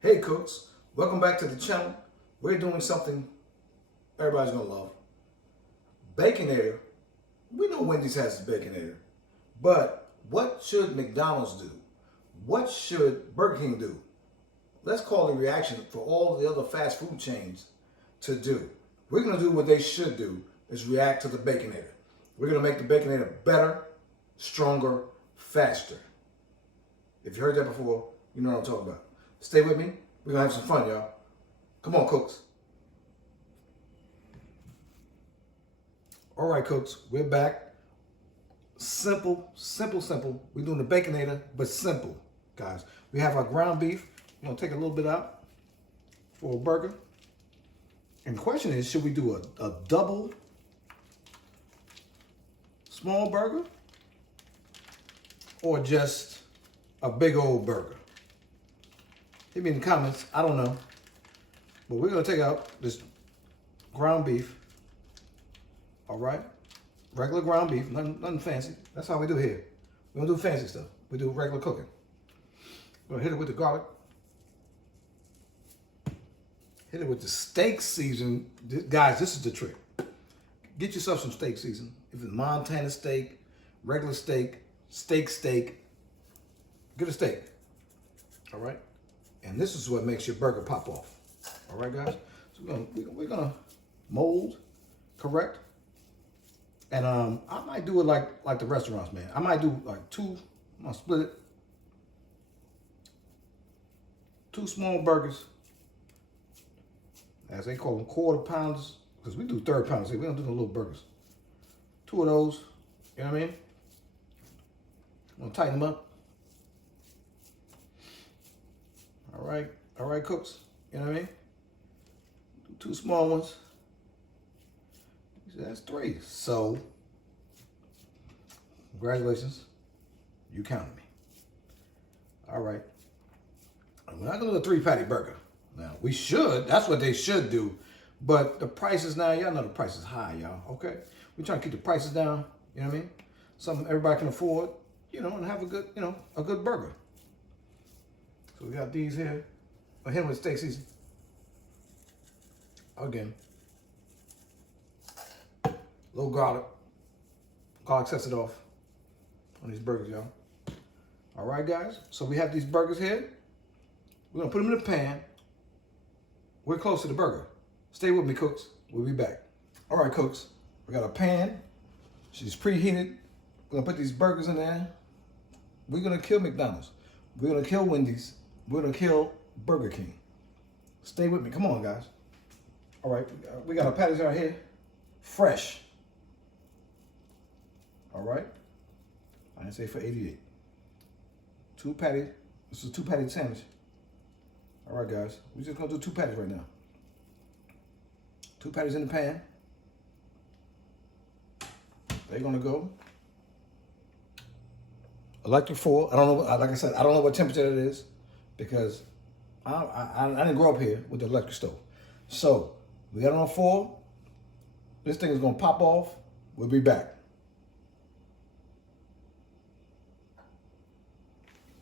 Hey cooks, welcome back to the channel. We're doing something everybody's gonna love. Baconator. We know Wendy's has the Baconator, but what should McDonald's do? What should Burger King do? Let's call the reaction for all the other fast food chains to do. We're gonna do what they should do, is react to the Baconator. We're gonna make the Baconator better, stronger, faster. If you heard that before, you know what I'm talking about. Stay with me. We're going to have some fun, y'all. Come on, cooks. All right, cooks. We're back. Simple, simple, simple. We're doing the Baconator, but simple, guys. We have our ground beef. We're going to take a little bit out for a burger. And the question is, should we do a double small burger or just a big old burger? Hit me in the comments. I don't know. But we're going to take out this ground beef. All right? Regular ground beef. Nothing fancy. That's how we do here. We don't do fancy stuff. We do regular cooking. We're going to hit it with the garlic. Hit it with the steak season. Guys, this is the trick. Get yourself some steak season. If it's Montana steak, regular steak, steak, get a steak. All right? And this is what makes your burger pop off. All right, guys? So we're gonna mold, correct? And I might do it like the restaurants, man. I might do like two, I'm gonna split it. 2 small burgers, as they call them, quarter pounders, because we do third pounders here. We don't do no little burgers. 2 of those, you know what I mean? I'm gonna tighten them up. All right, cooks. You know what I mean? 2 small ones. That's 3. So, congratulations. You counted me. All right. We're not gonna do a 3-patty burger. Now, we should. That's what they should do. But the prices now, y'all know the price is high, y'all. Okay? We're trying to keep the prices down. You know what I mean? Something everybody can afford. You know, and have a good, a good burger. So we got these here. I'll hit them with steak season. Again. A little garlic. Garlic sets it off on these burgers, y'all. All right, guys. So we have these burgers here. We're going to put them in the pan. We're close to the burger. Stay with me, cooks. We'll be back. All right, cooks. We got a pan. She's preheated. We're going to put these burgers in there. We're going to kill McDonald's. We're going to kill Wendy's. We're going to kill Burger King. Stay with me. Come on, guys. All right. We got our patties out here. Fresh. All right. I didn't say for 88. 2 patties. This is a 2-patty sandwich. All right, guys. We're just going to do 2 patties right now. 2 patties in the pan. They're going to go. Electric 4. I don't know. Like I said, I don't know what temperature it is, because I didn't grow up here with the electric stove. So we got it on 4. This thing is gonna pop off. We'll be back.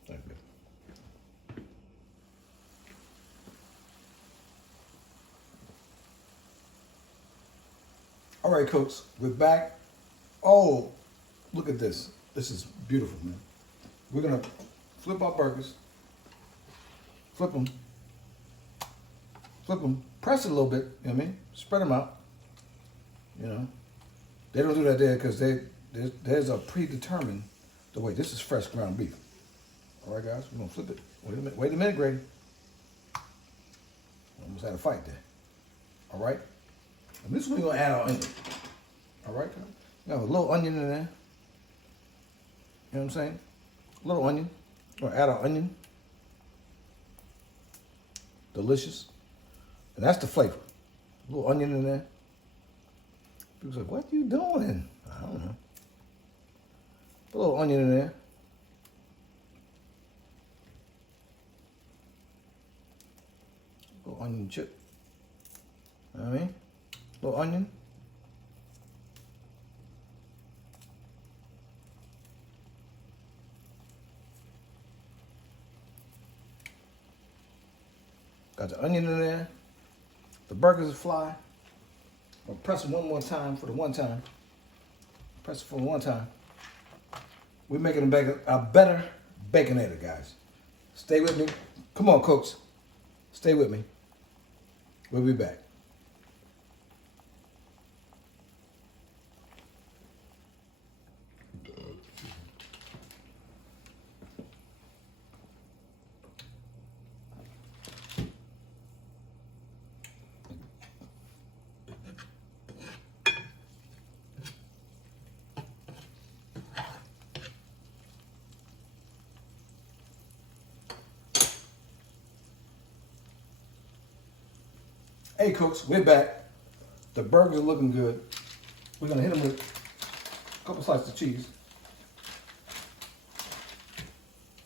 Thank you. All right, cooks, we're back. Oh, look at this. This is beautiful, man. We're gonna flip our burgers. Flip them, press it a little bit, you know what I mean? Spread them out, you know. They don't do that there because there's a predetermined, wait, this is fresh ground beef. All right, guys, we're gonna flip it. Wait a minute, Grady. Almost had a fight there. All right, and this is when we're gonna add our onion. All right, guys. We have a little onion in there. You know what I'm saying? A little onion. We're gonna add our onion. Delicious. And that's the flavor. A little onion in there. People say, what are you doing? I don't know. A little onion in there. A little onion chip. You know what I mean? A little onion. Got the onion in there. The burgers are fly. I'll press it one more time for the one time. Press it for the one time. We're making a better Baconator, guys. Stay with me. Come on, cooks. Stay with me. We'll be back. Hey cooks, we're back. The burgers are looking good. We're gonna hit them with a couple slices of cheese.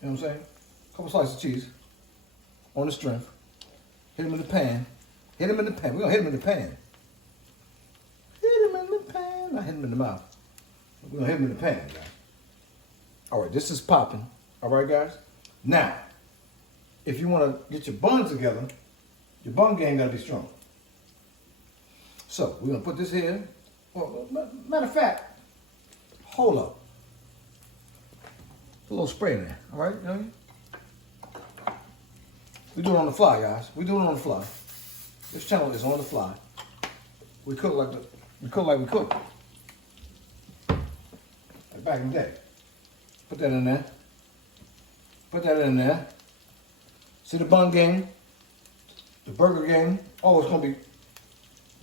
You know what I'm saying? A couple slices of cheese on the strength. Hit them in the pan. Hit them in the pan. We're gonna hit them in the pan. Hit them in the pan. Not hit them in the mouth. We're gonna hit them in the pan, guys. All right, this is popping. All right, guys. Now, if you wanna get your buns together, your bun game gotta be strong. So we're gonna put this here. Well, matter of fact, hold up. Put a little spray in there, all right? You know what I mean? We do it on the fly, guys. We do it on the fly. This channel is on the fly. We cook like we cook. Like back in the day. Put that in there. Put that in there. See the bun game? The burger game? Oh, it's gonna be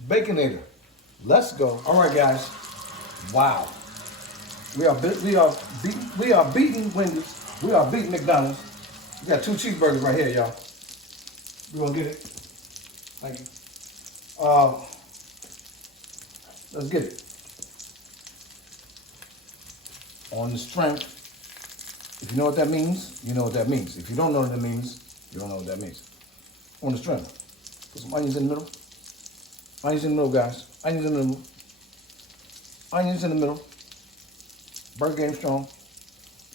Baconator. Let's go. All right, guys. Wow. We are beating Wendys. We are beating McDonald's. We got 2 cheeseburgers right here, y'all. We gonna get it. Thank you. Let's get it. On the strength. If you know what that means, you know what that means. If you don't know what that means, you don't know what that means. On the strength. Put some onions in the middle. Onions in the middle, guys. Onions in the middle. Onions in the middle. Burger game strong.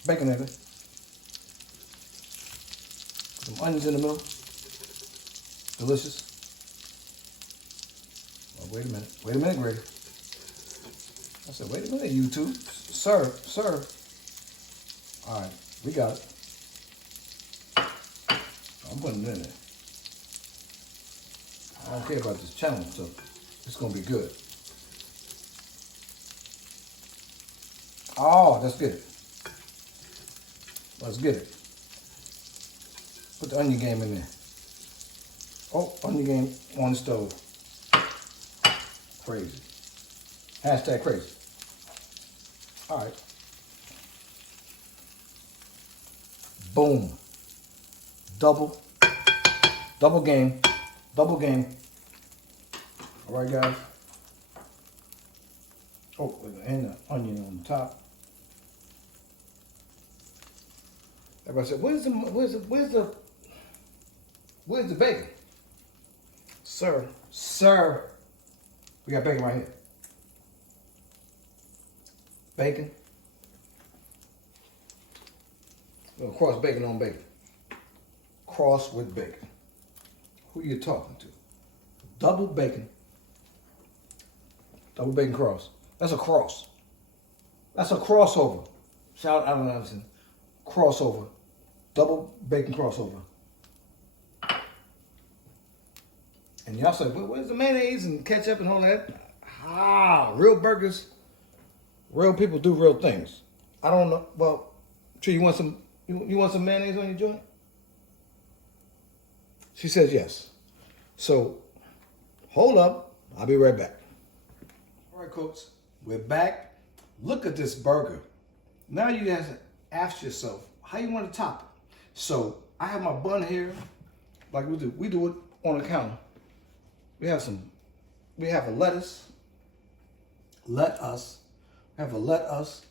Baconator. Put some onions in the middle. Delicious. Oh, wait a minute. Wait a minute, Grady. I said, wait a minute, YouTube. Sir. All right, we got it. I'm putting it in there. I don't care about this challenge, so it's gonna be good. Oh, let's get it. Let's get it. Put the onion game in there. Oh, onion game on the stove. Crazy. Hashtag crazy. All right. Boom. Double game. Double game. All right, guys. Oh, and the onion on the top. Everybody said, where's the bacon? Sir. We got bacon right here. Bacon. We're gonna cross bacon on bacon. Cross with bacon. Who are you talking to? Double bacon. Double bacon cross. That's a cross. That's a crossover. Shout out, Anderson. Crossover. Double bacon crossover. And y'all say, where's the mayonnaise and ketchup and all that? Ah, real burgers. Real people do real things. I don't know. Well, Tree, you want some mayonnaise on your joint? She says yes. So, hold up. I'll be right back. All right, folks. We're back. Look at this burger. Now you guys ask yourself, how you want to top it? So, I have my bun here, like we do. We do it on the counter. We have a lettuce. We have a lettuce.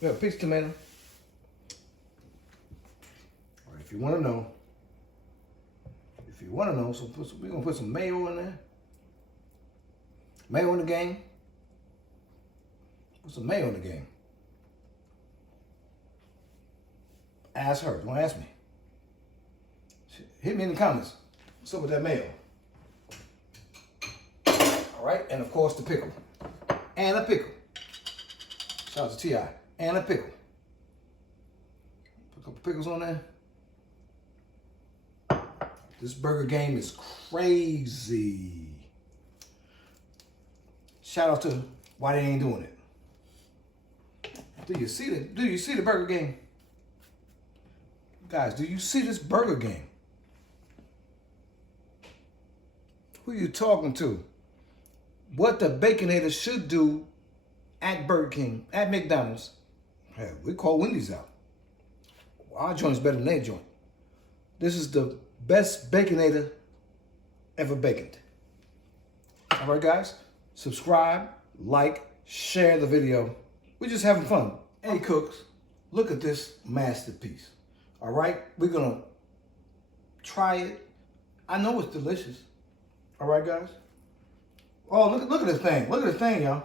We have a piece of tomato. All right, if you want to know, so we're going to put some mayo in there. Mayo in the game. Put some mayo in the game. Ask her. Don't ask me. Hit me in the comments. What's up with that mayo? All right, and of course the pickle. And a pickle. Shout out to T.I. And a pickle. Put a couple pickles on there. This burger game is crazy. Shout out to why they ain't doing it. Do you see the burger game? Guys, do you see this burger game? Who are you talking to? What the Baconator should do at Burger King, at McDonald's. Hey, we call Wendys out. Our joint's better than their joint. This is the best Baconator ever baconed. All right, guys, subscribe, like, share the video. We're just having fun. Hey, cooks, look at this masterpiece. All right, we're gonna try it. I know it's delicious. All right, guys. Oh, look at this thing. Look at this thing, y'all.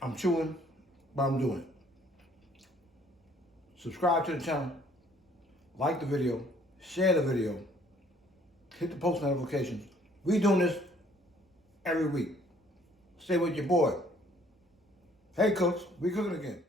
I'm chewing, but I'm doing it. Subscribe to the channel, like the video, share the video, hit the post notifications. We doing this every week. Stay with your boy. Hey, cooks, we cooking again.